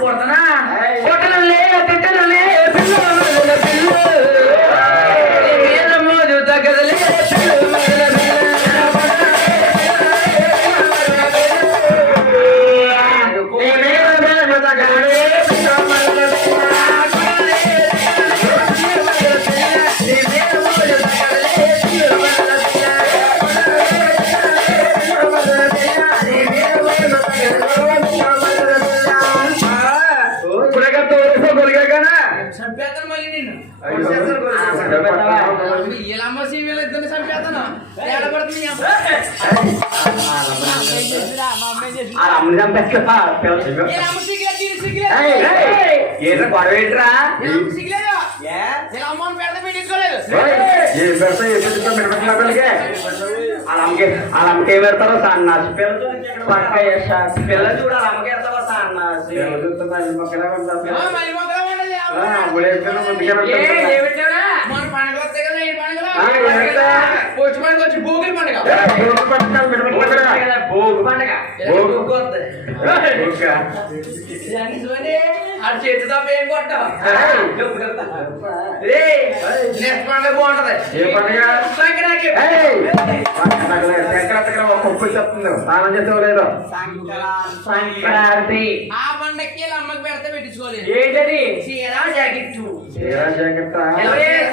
కొడతానా ఏయ్. కొట్టనులే చంపేస్తాను మళ్ళీ. చంపేస్తావా? ఇలా అమ్మ సీమీలు ఇద్దరిని చంపేస్తాను. ఇలా అమ్మ. సిగ్గులేదు? ఇలా అమ్మని పెడతా పెట్టించుకోలేదు ఏయ్, ఏం? పెడతా ఏం పెడతా మిరపకాయల పిల్లకి? వాళ్ళ అమ్మకి వాళ్ళ అమ్మకి ఏం పెడతారో సన్నాసి పిల్ల చూడండి ఇక్కడ పక్క. పిల్ల చూడు వాళ్ళ అమ్మకి పెడతావా సన్నాసి? మళ్ళీ మొక్కలా ఉండదు, భోగి పండుగ. భోగి పండుగ. ఆడు చేతి తప్ప ఏం కొట్టావు నెక్స్ట్ పండుగ బాగుంటది. ఏ పండుగ? సంక్రాంతి ఏయ్. సంక్రాంతికి ఒక పప్పు చెప్తుంది. స్నానం చేసావు లేదో? సంక్రాంతి. ఆ పండక్కి ఇలా అమ్మకి పెడితే పెట్టించుకోలేదు. ఏంటది? చీర జాకెట్ చీర జాకెట్?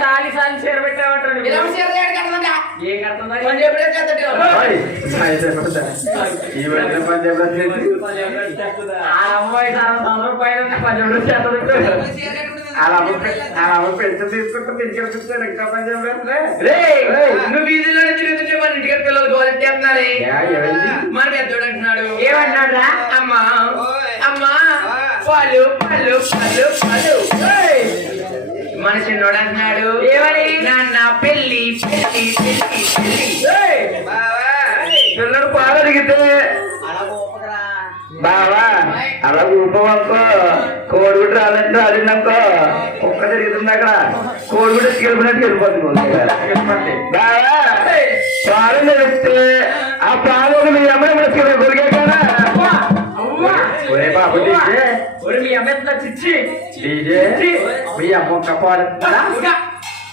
సాలి సాలి చీర పెట్టామంటాడు ఇలా చీర జాకెట్ ఇంకా. పంజాబ్ నువ్వు తిరుగుతుంటే మన ఇంటికి పిల్లలు గోరెట్ చేస్తున్నారు. మన పెద్దోడు అంటున్నాడు. ఏమన్నాడు రా? అమ్మా అమ్మా పాలు పాలు పాలు పాలు. ఏయ్! మన చిన్నోడు అంటున్నాడు. ఏమని? పిల్లడు పాలు అడిగితే బావా అలా ఊపవనుకో కోడిగుడ్డు రాలంటే రాలిందనుకో కుక్క తిరుగుతుంది అక్కడ కోడిగుడ్డు ఎత్తుకెళ్ళిపోయినట్టు వెళ్ళిపోతుంది బావా పాలు తెరిస్తే ఆ పాలు ఒక మీ అమ్మాయి మనసుకునే కొరికే కదా ఒరే బాబు డీజే ఒరే మీ అమ్మ ఎంత చిచ్చి డీజే మీ అమ్మ ఒక్క పాడుతుందా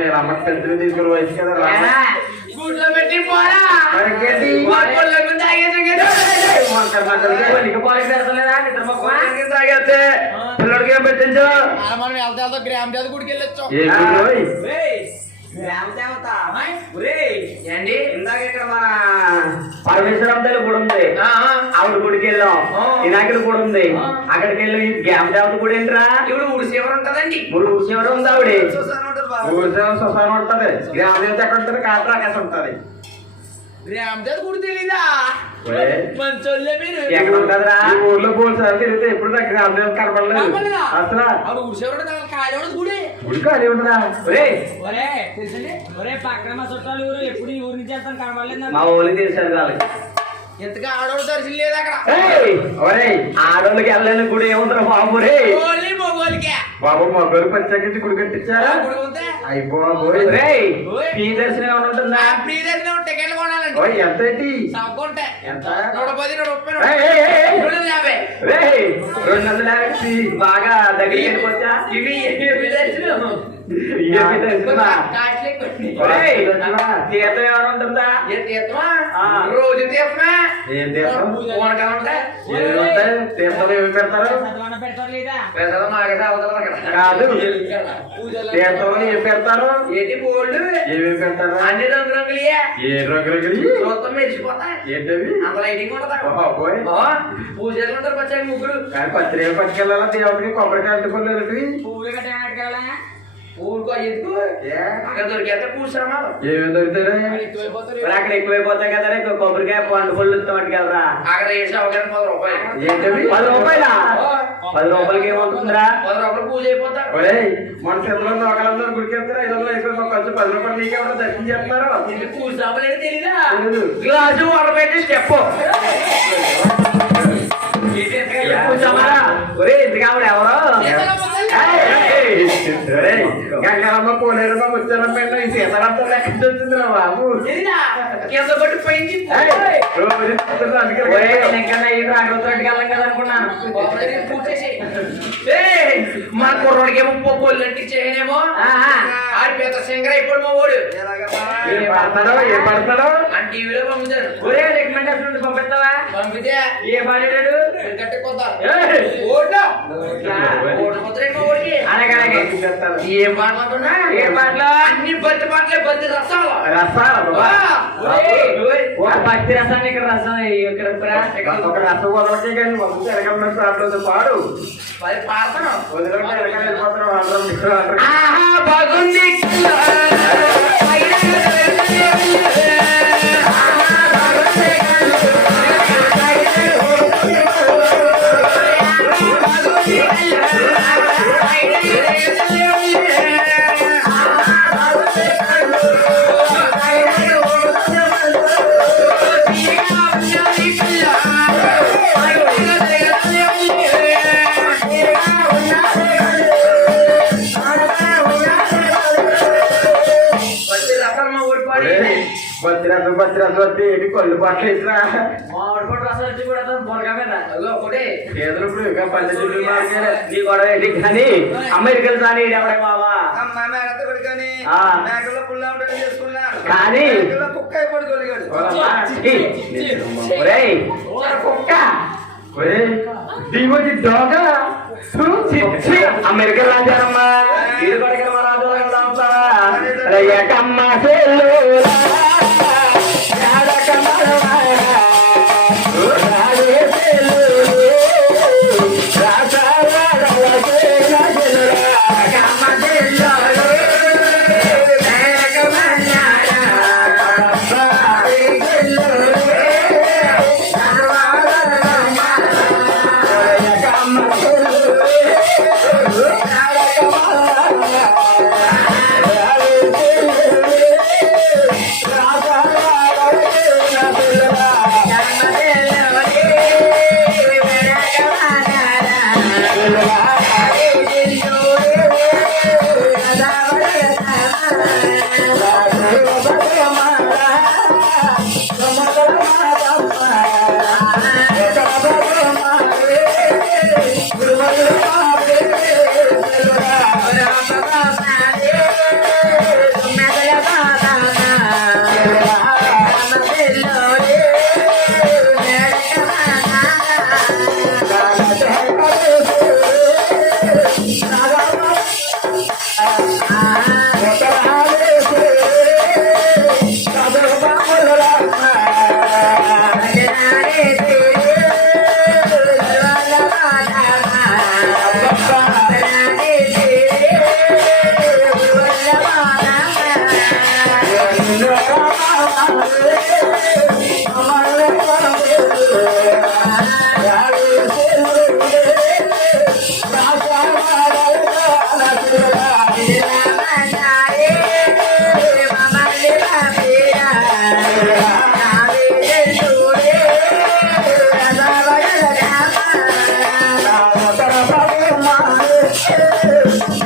ఇలా అమ్మకి పెంచుకుని తీసుకుని వయసు కదా రా. గుడ్లో పెట్టి పోరా. పిల్లడికి ఏం పెట్టించు? మనం వెళ్తా వెళ్తా గ్రామ గుడికి వెళ్ళొచ్చాం. గుడ్లోయ్? ఏంటి? ఇందాక ఇక్కడ మన పరమేశ్వరం తల్లి గుడి ఉంది. ఆవిడ గుడికి వెళ్ళాం. వినాయకుడి గుడి ఉంది. అక్కడికి వెళ్ళి గ్యామ్ దేవత గుడి ఏంట్రా? ఇప్పుడు ఊడి శివరు ఉంటదండి. మూడు ఊసేవారు ఉంది ఆవిడ? ఊసేవారు శ్మశానం ఉంటది గ్రామ దేవత ఎక్కడ ఉంటుంది? కాట్రా అక్కడ ఉంటది. గుడి తెలీదా? మంచోళ్ళే మీరు. ఎక్కడ ఉంటదిరా ఈ ఊర్లో పోలీసారి తిరిగితే ఎప్పుడు నాకు గ్రామ దేవత కనపడలేదు కనపడలేదా? అసలు? ఆవిడ ఊడి శివరు ఖాళీ ఉండదు గుడి. గుడి ఖాళీ ఉండదా ఒరే ఒరే తెలుసండి? ఒరే పక్కన మా చుట్టాలు ఊరు ఎప్పుడు ఈ ఊరి నుంచి వెళ్తాను కనబడలేదు నాకు. మా ఊళ్ళకి తెలిసారు కాదు ఎంతగా ఆడవాడు దర్శనం లేదు అక్కడ? ఏయ్, ఒరేయ్ ఆడోళ్ళకి వెళ్ళలేని గుడి ఏముంటారు బాబు రే మగోళ్ళకే. బాబు గుడి కట్టించారా? గుడి ఉంటే? దర్శనం ఏమైనా ఉంటుందా? ప్రీ దర్శనం ఓయ్ ఎంత ఏంటి? సగ్గుంటే ఎంత నూట పది నూట ముప్పై ఏయ్, ఏయ్, ఏయ్, ఏయ్. రెండు వందల యాభై. రేయ్ రెండు వందల యాభై బాగా దగ్గరికి ఇవి తీర్థం ఏమైనా ఉంటుందా? ఏ తీర్థమా? ఆ. రోజు తీర్థమా? ఏం తీర్థం? పూనకాలు ఉంటాయి తీర్థం ఏమి పెడతారు? పెడతారు అవతల కాదు. ఏం పెడతారు? ఏంటి బోల్డ్? ఏమేమి పెడతారు? అన్ని రంగు రంగులే ఏ రంగులు. మొత్తం మెరిసిపోతాయి ఏంటవి? అంత లైటింగ్. ఓ, పూజలు ఉంటారు పచ్చాయి ముగ్గురు. కానీ పత్రిక పట్టుకెళ్ళాలా? దేవుడికి కొబ్బరికాయ అడ్డుకోలేదు పువ్వులు గట్రా ఎక్కడికి వెళ్ళాలా ఊరుకో ఎందుకు? అక్కడ దొరికేస్తే కూర్చున్నామా ఏమేమి దొరుకుతారు? అక్కడ ఎక్కువైపోతాయి కదా కొబ్బరికాయ పండు పళ్ళు తోటకెళ్ళరా అక్కడ వేసి అవగానే పది రూపాయలు. ఏంటవి? పది రూపాయలా? పది రూపాయలకి ఏమవుతుందిరా? పది రూపాయలు పూజ అయిపోతారు ఒరేయ్ మన చేతిలో ఒకళ్ళందరూ గుడికి వెళ్తారు ఐదు వందలు వేసుకొని మాకు కొంచెం పది రూపాయలు నీకే ఉంటారు దర్శనం చేస్తున్నారు? పూజ రావలేదు తెలీదా? తెలీదు. గ్లాసు వాటర్ పెట్టి స్టెప్. కూర్చోమారా ఒరే ఆవిడ ఎవరు గంగారమ్మ పోలేరమ్మ ముచ్చారమ్మ ఈ సీతారాంతో లెక్క వచ్చింది రా బాబు కింద కొట్టి పోయింది ఏయ్, రోజు చెప్తున్నా, అందుకే ఒరే ఇంకా ఈ రాఘవతోటికి వెళ్ళం కదా అనుకున్నాను పూజ చేసి ఏయ్, మన కుర్రోడికేమో పొక్కులు అంటించేనేమో ఆహా. ఆడి పెద్ద శంకర ఇప్పుడు మా ఓడు ఏ పడతాడో ఏ పడతాడో అని టీవీలో పంపుతారు ఒరే రికమెండేషన్ పంపిస్తావా పంపితే ఏ పాడాడు గట్టి కొత్త ఏయ్. ఓడ్లో ఓటు కొత్తరే మా ఓడికి అలాగే అలాగే ఏం మాట్లాడుతున్నా ఏం పాటలు? అన్ని బతి పాటలే బతి రసాలు. రసాలు ఒక పత్తి రసాన్ని ఇక్కడ రసం ఇక్కడ ఒక రసం వదలకే కానీ మొత్తం వెనకాల ప్రాబ్లం పాడు. అందరం బాగుంది. వస్తే ఏంటి కళ్ళు పట్ల ఇట్లా మామిడి పండు కూడా బొరగా మీద చేతులు ఇప్పుడు ఇంకా పల్లె చుట్టూ మార్చారు నీ గొడవ ఏంటి? కానీ అమెరికన్ రాని ఎవడే బావా? కానీ కుక్క అయిపోయి కొలిగాడు ఒరేయ్ కుక్క. దోగ. ఇది Sure. Yeah.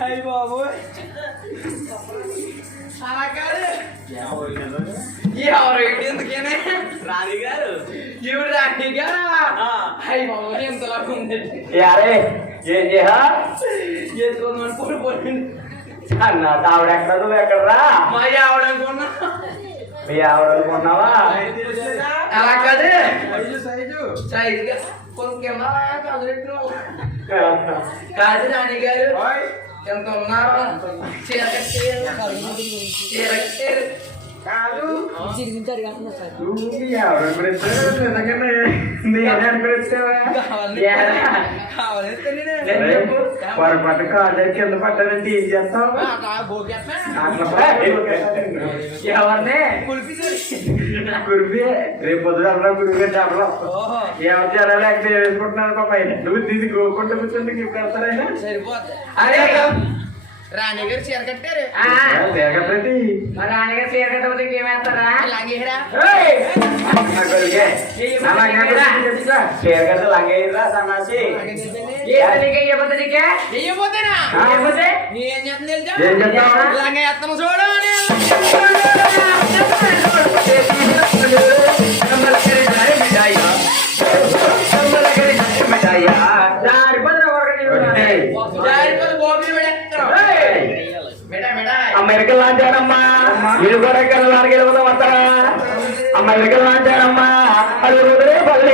అయ్యి బాబు అలా కాదు రాణి గారు ఎందుకేనే రాణి గారు అయ్యి బాబు ఎంతలా ఉంది యారే ఏం చేయా చేసుకోమని పడిపోయింది అన్న ఆవిడ ఎక్కడ నువ్వు ఎక్కడరా మా ఆవిడ అనుకున్నా మీ ఆవిడ అనుకున్నావా అలా కాదు సైజు. కొంచెం కాదు. రాణి గారు. ఎంత ఉన్నారు. చీర కట్టారు చీర కట్టారు కాదు. చిరిగించారు కదా సార్. పొరపాటు కాళ్ళు కింద పట్టానంటే ఏం చేస్తావు? ఎవరిని రేపు పొద్దున గురువు గారు చెప్పడం ఎవరు జనాలు వేసుకుంటున్నారు పాప? నువ్వు దీన్ని గోకుంటూ కూర్చుంటే నీకు కడతారైనా సరిపోద్ది. అరే రాణి గారు చీర కట్టారు లేకపోతే రాణిగారు చీర కట్టకపోతే ఇంకేమేస్తారా అలాగేరా చీరగడ్డ లంగయ్యరా సన్నాసి వెయ్యబోతేనా లేకపోతే ఏం చెప్తుంది తెలుసా అమ్మ ఇరకలు లాంచానమ్మా మీరు కూడా ఇక్కడ నాలుగైదు వందలు వస్తారా అమ్మ ఇరకలు లాంచానమ్మా అది వదిలే పల్లె